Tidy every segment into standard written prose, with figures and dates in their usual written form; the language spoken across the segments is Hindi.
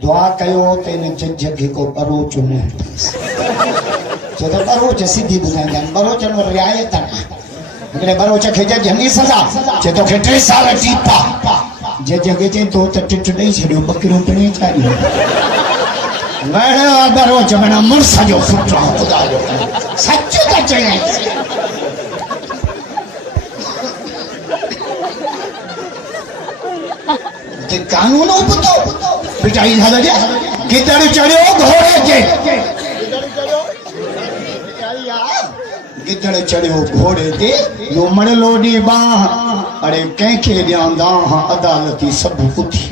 दुआ कयो त इन जग को बरोच न छो त बरोच सिधी ॿुधाईंदा आहिनि बरोच में रिआयत हिकिड़े बरोच खे जज हनी सज़ा चए तोखे 3 साल टीपा जज खे चई तो त टिट ॾेई छॾियो बकरियूं पिणे चाढ़ियूं बरोच माना मुड़ुस जो पुटु ख़ुदा जो सच त चई कानून ॿुधो पिटाई था लॻे गिदड़ चढ़ियो घोड़े ते गिदड़ चढ़ियो घोड़े ते यो मड़लो ॾे बाह अरे कंहिंखे ॾियां दाह अदालती सभु उथी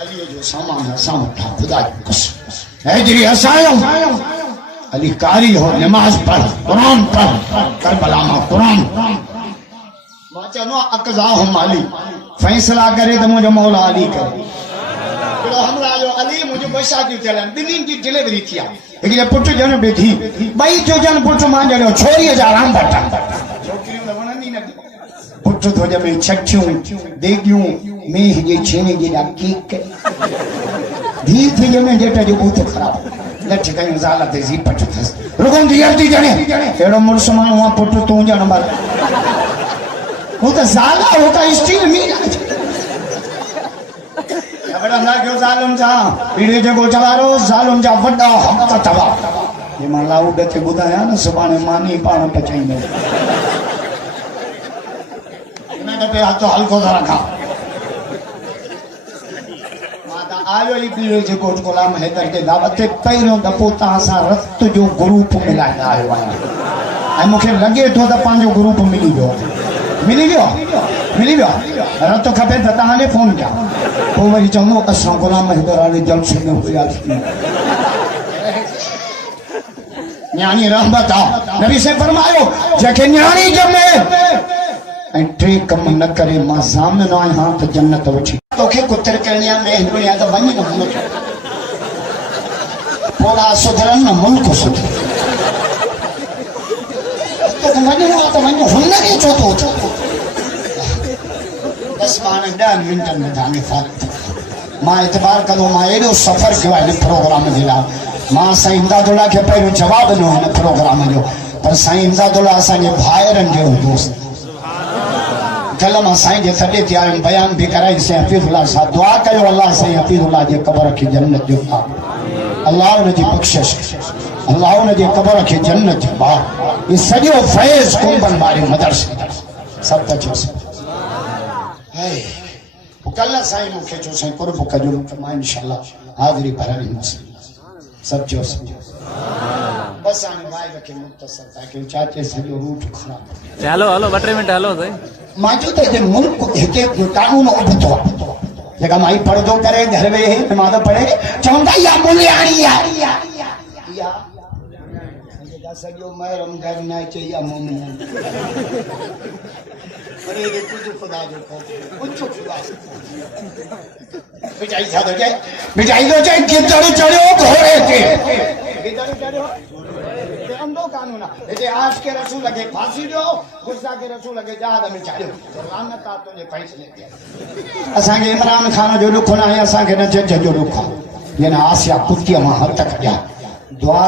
अलीअ जो सामान असां वटां ख़ुदा जो कसम हैदरी असायो अली कारी हो नमाज पढ़ कुरान पढ़ करबला मां कुरान मां चवंदो अक़ज़ा हो माली फैसला करे तो मुझे मौला अली करे हमरा जो अली मुझे ॿ शादियूं थियल आहिनि ॿिन्हिनि जी डिलीवरी थी आहे हिकिड़े पुटु ॼण बि थी ॿई जो ॼण पुटु मां ॼणियो छोरीअ जा राम भटा छोकिरियूं त वणंदी न पुटु थो ॼमे छठियूं देगियूं मेह जे छेणे जेॾा केक धीउ थी ॼमे जेट जो बूथ ख़राब लठ कयूं ज़ाल ते ज़ीपट अथसि रुगन धीअर थी ॼणे अहिड़ो मुड़ुसु माण्हू आहे पुटु तूं ॼण मर वो तो ज़ाला होता स्टील मीन खबर ना क्यों जालम जा पीड़े जो चवारो जालम जा वड्डा हक तवा ये मां लाउड ते बुधाया न सुभाणे मानी पाण पचाईंदो इन पे हाथ हल्को सा रखा माता आयो ई पीड़े जो कोट गुलाम हैदर के दावत ते पहिरों दफो ता सा रत जो ग्रुप मिलाया आयो आया ऐ मुखे लगे तो त पांजो ग्रुप मिली गयो मिली वियो रत खपे त तव्हांखे फोन कया पोइ वरी चवंदो असां गुलाम हैदर वारे जलसे में हुयासीं न्याणी रहमत आहे नबी से फरमायो जंहिंखे न्याणी ॼमे ऐं 3 कम न करे मां ज़ामिन आहियां त जन्नत वठी तोखे कुतर करणी आहे मेहरबानी आहे त वञ न पोड़ा सुधरनि न मुल्क सुधरे तोखे वञिणो आहे त वञ हुनखे छो थो चओ बस माने 10 मिनटन में थाने फारग मां एतबार करो मां एडो सफर कियो आहे प्रोग्राम जे लाइ मां साईं इमदादुल्ला खे पहिरियों जवाब ॾिनो हिन प्रोग्राम जो पर साईं इमदादुल्ला असांजे भाइरनि जो दोस्त कल मां साईं जे सॾे ते आयुमि बयान बि कराई साईं हफ़ीज़ुल्लाह साहब दुआ कयो अल्लाह साईं हफ़ीज़ुल्लाह जे क़बर खे जन्नत जो ॿार अल्लाह उन जी बख़्शिश अल्लाह उन जे क़बर खे जन्नत जो ॿार ये सॼो फैज़ कुंभन वारे मदरसे सभु त चयोसि कल साईं मूंखे चयो साईं कुर्ब कजो मां इंशाअल्लाह हाज़िरी भराईंदुसि सभु चयोसि बस हाणे वाइफ खे मुख़्तसर ताकि चाचे सॼो रूट ख़राब हलो हलो 2 मिंट हलो साईं मां चयो त हिते मुल्क हिते कानून उबतो आहे जेका माई पर्दो करे घर वेहे नमाज़ पढ़े चवंदा इहा मुलियाणी आहे इहा सॼो महरम घर न अचे इहा मोमिन अरे ये कुछ खुदा जो कुछ खुदा मिठाई था तो जाए गिदड़ चढ़ियो घोड़े ते गिदड़ चढ़ियो ते अंधो कानून है जे आज के रसूल लगे फांसी दो गुस्सा के रसूल लगे जहाज में चढ़ियो लानत आ तुझे फैसले ते असा के इमरान खान जो दुख ना है असा के न जज जो दुख ये ना आसिया कुतिया मां हद तक जा दुआ